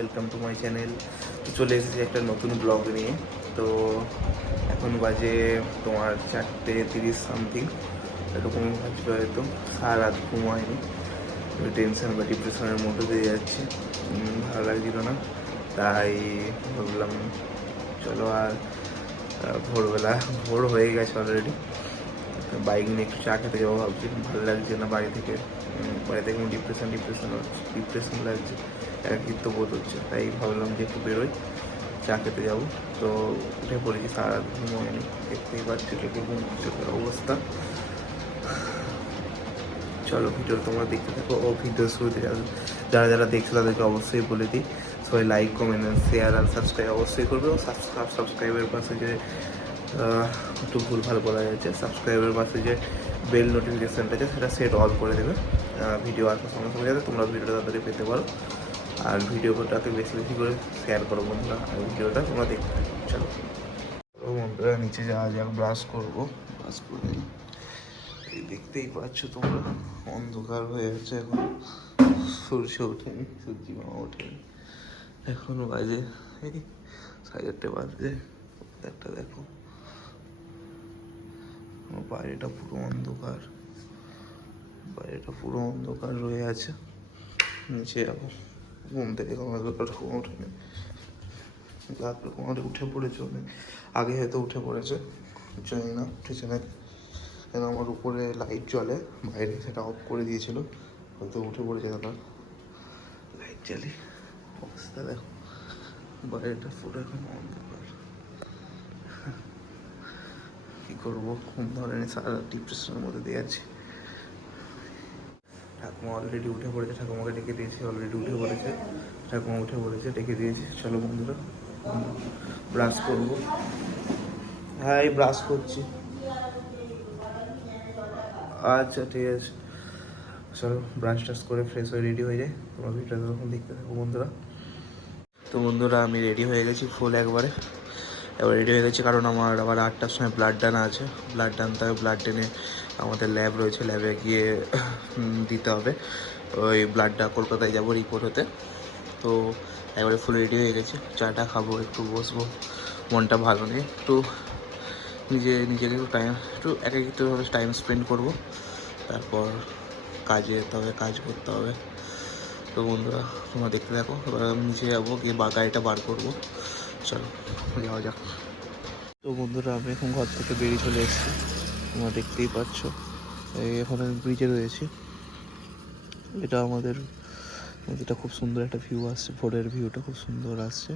Welcome to my channel. চলে এসেছি একটা নতুন ব্লগ নিয়ে। তো এখন বাজে তোমার 4:30 সামথিং এরকম বাজবে হয়তো। সারা রাত ঘুম হয়নি, টেনশন বা ডিপ্রেশনের মধ্যে দিয়ে যাচ্ছে, ভালো লাগছিল না। তাই ভাবলাম চলো আর ভোরবেলা ভোর হয়ে গেছে অলরেডি, বাইক নিয়ে একটু চা খেতে যাবো ভাবছি। ভালো লাগছে না বাড়ি থেকে ডিপ্রেশন লাগছে, একাকিত্ব বোধ হচ্ছে। তাই ভাবলাম যে একটু বেরোই, চা খেতে যাবো। তো উঠে পড়েছি, সারা রাত ঘুম হয়নি, দেখতেই পাচ্ছি চোখে ঘুম চোখের অবস্থা। চলো ভিডিও তোমরা দেখতে থাকো। ও ভিডিও শুরুতে যারা যারা দেখছো তাদেরকে অবশ্যই বলে দিই, সবাই লাইক কমেন্ট শেয়ার আর সাবস্ক্রাইব অবশ্যই করবে। ও সাবস্ক্রাইবের পাশে যে একটু ভুলভাল বলা যাচ্ছে, সাবস্ক্রাইবের পাশে যে বেল নোটিফিকেশানটা আছে সেটা সেট অল করে দেবে, ভিডিও আসার সঙ্গে সঙ্গে যাতে তোমরা ভিডিওটা তাড়াতাড়ি পেতে পারো। আর ভিডিওটাকে বেশি বেশি করে শেয়ার করো বন্ধুরা, আর ভিডিওটা তোমরা দেখতে থাকো। চলো বন্ধুরা নিচে যাওয়া যাক, ব্রাশ করবো। ব্রাশ করে এই দেখতেই পাচ্ছ তোমরা, অন্ধকার হয়ে আছে এখন, সূর্য ওঠেনি, সূর্যি মামা ওঠেনি। এখন বাজে এই 4:30 বাজে। একটা দেখো, বাইরেটা পুরো অন্ধকার, বাইরেটা পুরো অন্ধকার রয়ে আছে। নিচে যাবো, ঘুম থেকে ঠাকুমা ওঠেনি, ঠাকুমাটা উঠে পড়েছে অনেক আগে, হয়তো উঠে পড়েছে, জানি না উঠেছে না কেন। আমার উপরে লাইট জ্বলে বাইরে, সেটা অফ করে দিয়েছিল, হয়তো উঠে পড়েছে দাদা। লাইট জ্বালি, অবস্থা দেখো, বাইরেটা পুরো এখন অন্ধকার। কী করবো, ঘুম ধরেনি, সারা ডিপ্রেশনের মধ্যে দিয়ে আছি। ঠাকুমা অলরেডি উঠে পড়েছে, ঠাকুমাকে ডেকে দিয়েছি, অলরেডি উঠে পড়েছে ঠাকুমা, উঠে পড়েছে, ডেকে দিয়েছি। চলো বন্ধুরা ব্রাশ করবো। হ্যাঁ এই ব্রাশ করছি। আচ্ছা ঠিক আছে, চলো ব্রাশ টাশ করে ফ্রেশ হয়ে রেডি হয়ে যায়। তোমার ভিডিওটা তখন দেখতে থাকো বন্ধুরা। তো বন্ধুরা আমি রেডি হয়ে গেছি ফুল একবার রেডি হয়ে গেছি, কারণ আমার আবার 8টার সময় ব্লাড ডান আছে, ব্লাড ডানতে হবে। ব্লাড টেনে আমাদের ল্যাব রয়েছে, ল্যাবে গিয়ে দিতে হবে ওই ব্লাডটা। কলকাতায় যাবো রিপোর্ট হতে। তো একবারে ফুল রেডি হয়ে গেছি, চাটা খাবো, একটু বসবো, মনটা ভালো নেই, একটু নিজেকে একটু একাকিত্বভাবে টাইম স্পেন্ড করবো। তারপর কাজে যেতে হবে, কাজ করতে হবে। তো বন্ধুরা তোমরা দেখতে থাকো, এবার আমি নিচে যাবো, গিয়ে গাড়িটা বার করবো। চলো যাওয়া যাক। তো বন্ধুরা আমি এখন ঘর থেকে বেরিয়ে চলে এসেছি, তোমরা দেখতেই পাচ্ছ। এই এখন আমি ব্রিজে রয়েছি। এটা আমাদের নদীটা, খুব সুন্দর একটা ভিউ আসছে, ভোরের ভিউটা খুব সুন্দর আসছে।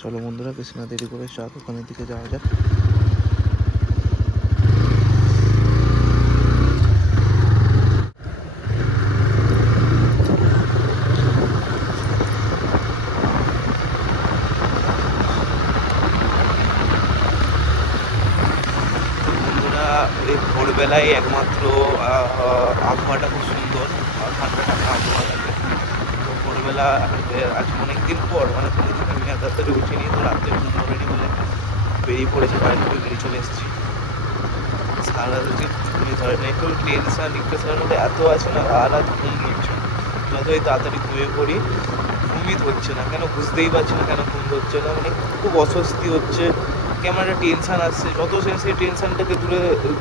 চলো বন্ধুরা বেশি না দেরি করে চা দোকানের দিকে যাওয়া যাক। এই ভোরবেলায় একমাত্র আবহাওয়াটা খুব সুন্দর, ঠান্ডা ঠান্ডা আবহাওয়া থাকে। তো ভোরবেলা আজ অনেকদিন পর, মানে কোনোদিন আমি রাত্রে উঠিনি, তো রাত্রে ঘুম অলরেডি বলে বেরিয়ে পড়েছি, বাড়ি থেকে বেরিয়ে চলে এসেছি। সারা রাত যে ঘুমিয়ে ধরে না, একটু টেনশন ডিপ্রেশনের মধ্যে এত আছে না, সারা রাত ঘুম হচ্ছে। যতই তাড়াতাড়ি ঘুমিয়ে পড়ি ঘুমই ধরছে না, কেন বুঝতেই পারছি না কেন ঘুম ধরছে না। মানে খুব অস্বস্তি হচ্ছে, কেমন একটা টেনশান আসছে। যত সেই টেনশানটাকে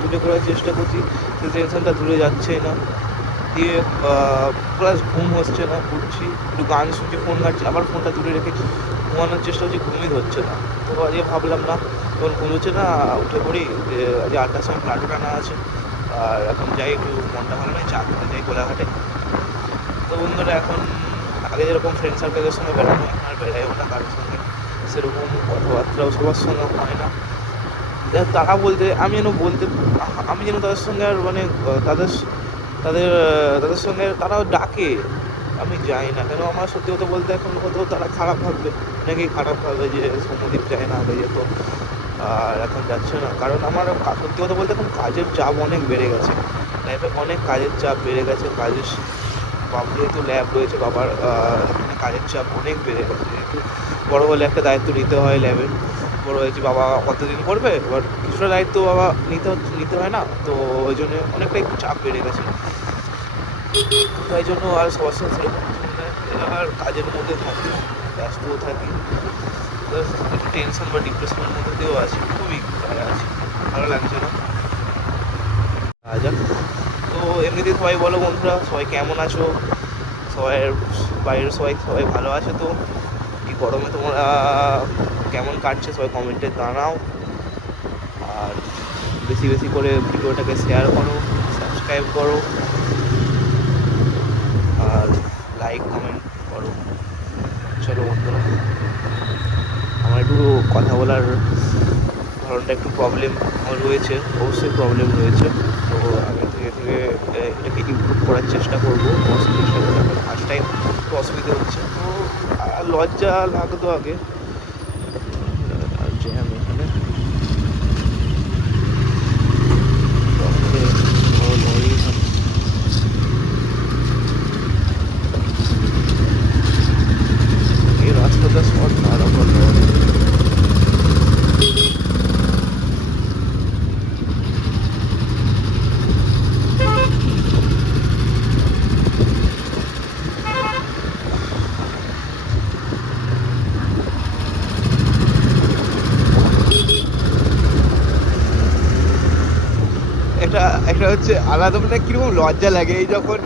দূরে করার চেষ্টা করছি, সেই টেনশানটা দূরে যাচ্ছেই না। দিয়ে প্লাস ঘুম হচ্ছে না, উঠছি একটু গান শুনছি, ফোন ঘাটছি, আবার ফোনটা দূরে রেখে ঘুমানোর চেষ্টা হচ্ছে, ঘুমই ধরছে না। তো আজকে ভাবলাম না, তখন ঘুম হচ্ছে না, উঠে পড়ি, যে আজকে 8টার সময় প্লাটো টানা আছে। আর এখন যাই, একটু মনটা ভালো নয়, চা খেতে যাই কোলাঘাটে। তো বন্ধুরা এখন আগে যেরকম ফ্রেন্ড সার্কেলের সঙ্গে বেড়ানো, এখন আর বেড়াইও না কারোর সঙ্গে, সেরকম কথাবার্তাও সবার সঙ্গে হয় না। তারা বলতে আমি যেন তাদের সঙ্গে আর মানে তাদের তাদের তাদের সঙ্গে তারাও ডাকে, আমি যাই না কেন। আমার সত্যি কথা বলতে এখন হয়তো তারা খারাপ ভাববে, অনেকেই খারাপ ভাববে যে সৌম্যদীপ যায় না, আগে যেত আর এখন যাচ্ছে না। কারণ আমার সত্যি কথা বলতে এখন কাজের চাপ অনেক বেড়ে গেছে, লাইফে অনেক কাজের চাপ বেড়ে গেছে। যেহেতু ল্যাব রয়েছে বাবার, এখানে কাজের চাপ অনেক বেড়ে গেছে। একটু বড় হলে একটা দায়িত্ব নিতে হয় ল্যাবের, বড় হয়েছে, বাবা কতদিন করবে, এবার কিছুটা দায়িত্ব বাবা নিতে হয় না। তো ওই জন্য অনেকটাই চাপ বেড়ে গেছে। তাই জন্য আর সবার সঙ্গে সেরকম আর কাজের মধ্যে থাকি, ব্যস্তও থাকি, প্লাস একটু টেনশন বা ডিপ্রেশনের মধ্যে দিয়েও আছি, খুবই আছি, ভালো লাগছে না। আচ্ছা, তো এমনিতে সবাই বলো বন্ধুরা, সবাই কেমন আছো? সবাই বাইরের সবাই সবাই ভালো আছে তো? এই গরমে তোমরা কেমন কাটছে সবাই কমেন্টে জানাও। আর বেশি বেশি করে ভিডিওটাকে শেয়ার করো, সাবস্ক্রাইব করো, আর লাইক কমেন্ট করো। চলো বন্ধুরা, আমার একটু কথা বলার ধরনটা একটু প্রবলেম রয়েছে, অবশ্যই প্রবলেম রয়েছে। তো আমি ধীরে ধীরে এটাকে ইমপ্রুভ করার চেষ্টা করবো, অবশ্যই চেষ্টা করবো। এখন ফার্স্ট টাইম একটু অসুবিধা হচ্ছে, তো লজ্জা লাগতো আগে। জ্যাম এখানে লরি, এই রাস্তাটা শর্ট না, আরম্ভ লরি। একটা একটা হচ্ছে আলাদা, মানে কিরকম লজ্জা লাগে এই যখন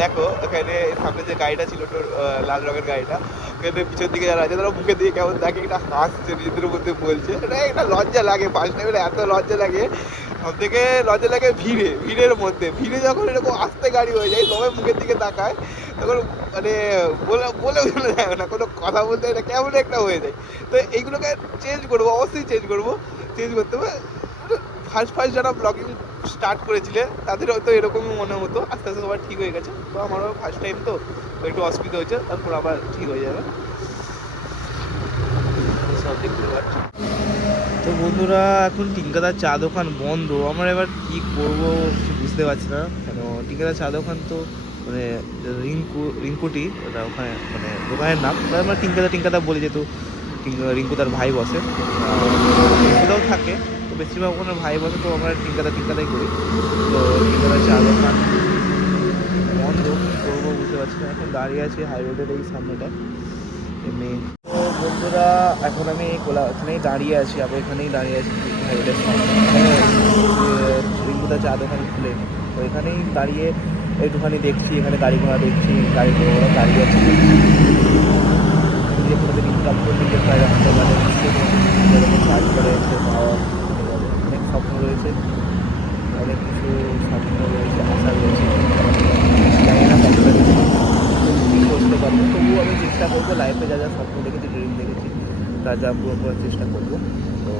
দেখো এখানে সামনে যে গাড়িটা ছিল তোর, লাল রঙের গাড়িটা, ওখানে পিছন দিকে যারা আছে তারা মুখের দিকে কেমন তাকে একটা হাসছে, নিজেদের মধ্যে বলছে, এটা একটা লজ্জা লাগে। ফার্স্ট টাইমে এত লজ্জা লাগে। সব থেকে লজ্জা লাগে ভিড়ের মধ্যে, ভিড়ে যখন এরকম আস্তে গাড়ি হয়ে যায়, সবাই মুখের দিকে তাকায়, তখন মানে বলে বোঝানো যায় না, কোনো কথা বলতে এটা কেমন একটা হয়ে যায়। তো এইগুলোকে চেঞ্জ করবো, অবশ্যই চেঞ্জ করবো, চেঞ্জ করতে হবে। ফার্স্ট যারা ব্লগিং স্টার্ট করেছিলে তাদের হয়তো এরকমই মনে হতো, আস্তে আস্তে সবার ঠিক হয়ে গেছে। তো আমারও ফার্স্ট টাইম, তো একটু অসুবিধা হয়েছে, তারপর আবার ঠিক হয়ে যাবে, সব দেখতে পাচ্ছি। তো বন্ধুরা, এখন টিঙ্কাদার চা দোকান বন্ধ। আমার এবার কি করব কিছু বুঝতে পারছি না, কেন টিঙ্কাদার চা দোকান তো মানে রিঙ্কুটি, ওটা ওখানে মানে দোকানের নাম, আমরা টিঙ্কাদা বলি, যেহেতু রিঙ্কুদার ভাই বসে, রিঙ্কুদাও থাকে, তো বেশিরভাগ ওখানে ভাই বসে, তো আমরা টিঙ্কাদাই করি। তো টিঙ্কাদার চা দোকান বন্ধ, কী করবো বুঝতে পারছি না। এখন দাঁড়িয়ে আছি হাই রোডের এই সামনেটা এমনি। তো বন্ধুরা, এখন আমি এখানেই দাঁড়িয়ে আছি, আবার এখানেই দাঁড়িয়ে আছি হাই রোডের সামনে, রিঙ্কুদার চা দোকান খুলে, তো এখানেই দাঁড়িয়ে একটুখানি দেখছি, এখানে গাড়ি ঘোড়া দেখছি, গাড়ি ঘোড়া দাঁড়িয়ে আছে, নিজে কোনোদিন ইনকাম করে নিজের প্রায় রাখতে পারে, যেরকম কাজ করে সে পাওয়া, অনেক স্বপ্ন রয়েছে, অনেক কিছু স্বপ্ন রয়েছে, আশা রয়েছে, জানি না কতটা কী করতে পারবো, তবুও আমি চেষ্টা করবো। লাইফে যা যা স্বপ্ন দেখেছি, ড্রিম দেখেছি, তা যা পূরণ করার চেষ্টা করবো। তো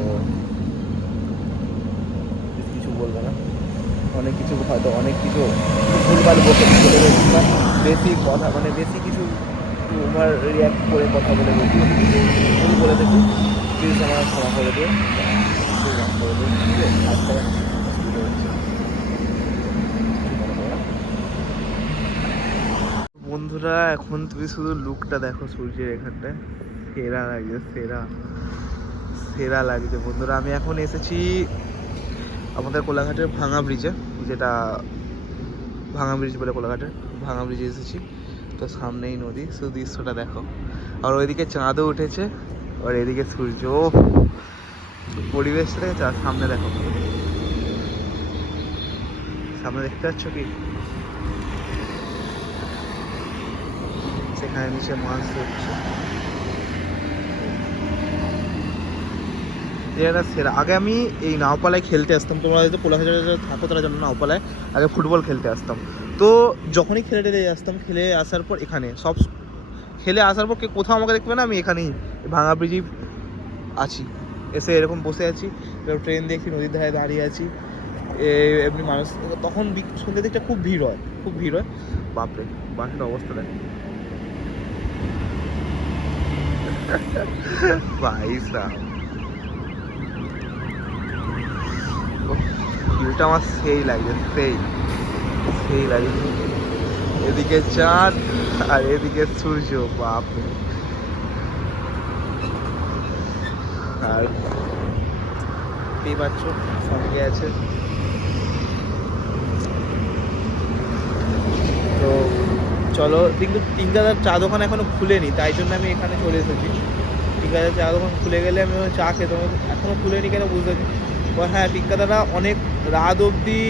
কিছু বলবো না, অনেক কিছু হয়তো অনেক কিছু ভুলভাল বকে চলে গেছি, বা বেশি কথা মানে বেশি কিছু আমার রিয়াক্ট করে কথা বলে গেছি, ভুল বলে দেখি, প্লিজ আমার ক্ষমা করে দিও, মাফ করে দিও, ঠিক আছে? অসুবিধা হচ্ছে। বন্ধুরা, এখন তুমি শুধু লুকটা দেখো, সূর্যের এখানটায় সেরা লাগছে, সেরা লাগছে বন্ধুরা। আমি এখন এসেছি আমাদের কোলাঘাটের ভাঙা ব্রিজে, যেটা ভাঙা ব্রিজ বলে কোলাঘাটের, ভাঙা ব্রিজে এসেছি। তো সামনেই নদী, শুধু দৃশ্যটা দেখো, আর ওইদিকে চাঁদও উঠেছে, আর এদিকে সূর্য, পরিবেশটা সামনে দেখো, সামনে দেখতে পাচ্ছ কি, সেখানে নিচে মাছ ধরছে, এটা সেরা। আগে আমি এই নাওপালায় খেলতে আসতাম, তোমরা হয়তো কোলাঘাটে থাকো তারা জানো, নাওপালায় আগে ফুটবল খেলতে আসতাম। তো যখনই খেলে আসতাম, খেলে আসার পর এখানে সব খেলে আসার পর কোথাও আমাকে দেখবে না, আমি এখানেই ভাঙা ব্রিজেই আছি, এসে এরকম বসে আছি, এবার ট্রেন দেখছি, নদীর ধারে দাঁড়িয়ে আছি, এমনি মানুষ, তখন সন্ধ্যের দিকটা খুব ভিড় হয়, বাপরে, বাসের অবস্থা দেখ ভাইসা, ভিউটা আমার সেই লাগছে, সেই লাগছে, এদিকে চাঁদ আর এদিকে সূর্য, বাপরে। আর দেখতেই পাচ্ছ সঙ্গে আছে, তো চলো, কিন্তু টিঙ্কাদার চা দোকান এখনও খুলেনি, তাই জন্য আমি এখানে চলে এসেছি। টিঙ্কাদার চা দোকান খুলে গেলে আমি চা খেতে, এখনও খুলেনি কেন বুঝতে পারছি। হ্যাঁ, টিঙ্কাদাররা অনেক রাত অবধি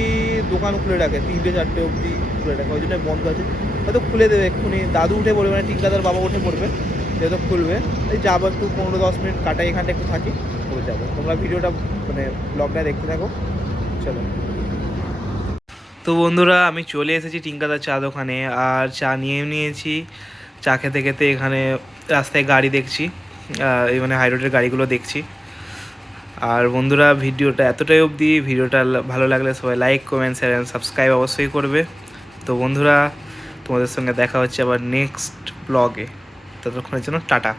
দোকান খুলে রাখে, 3টে 4টে অবধি খুলে রাখে, ওই জন্য বন্ধ আছে। হয়তো খুলে দেবে এক্ষুনি, দাদু উঠে পড়বে, মানে টিঙ্কাদার বাবা উঠে পড়বে, যেহেতু খুলবে। এই যাবো একটু 15-10 মিনিট কাটাই, এখানটা একটু থাকি, করে যাবো। তোমরা ভিডিওটা মানে ব্লগটা দেখতে থাকো, চলো। তো বন্ধুরা, আমি চলে এসেছি টিঙ্কাদার চা দোকানে, আর চা নিয়েছি। চা খেতে খেতে এখানে রাস্তায় গাড়ি দেখছি, এই মানে হাই রোডের গাড়িগুলো দেখছি। আর বন্ধুরা, ভিডিওটা এতটাই অবধি। ভিডিওটা ভালো লাগলে সবাই like, comment, share and subscribe অবশ্যই করবে। তো বন্ধুরা, তোমাদের সঙ্গে দেখা হচ্ছে আবার নেক্সট ব্লগে। ততক্ষণের জন্য টাটা।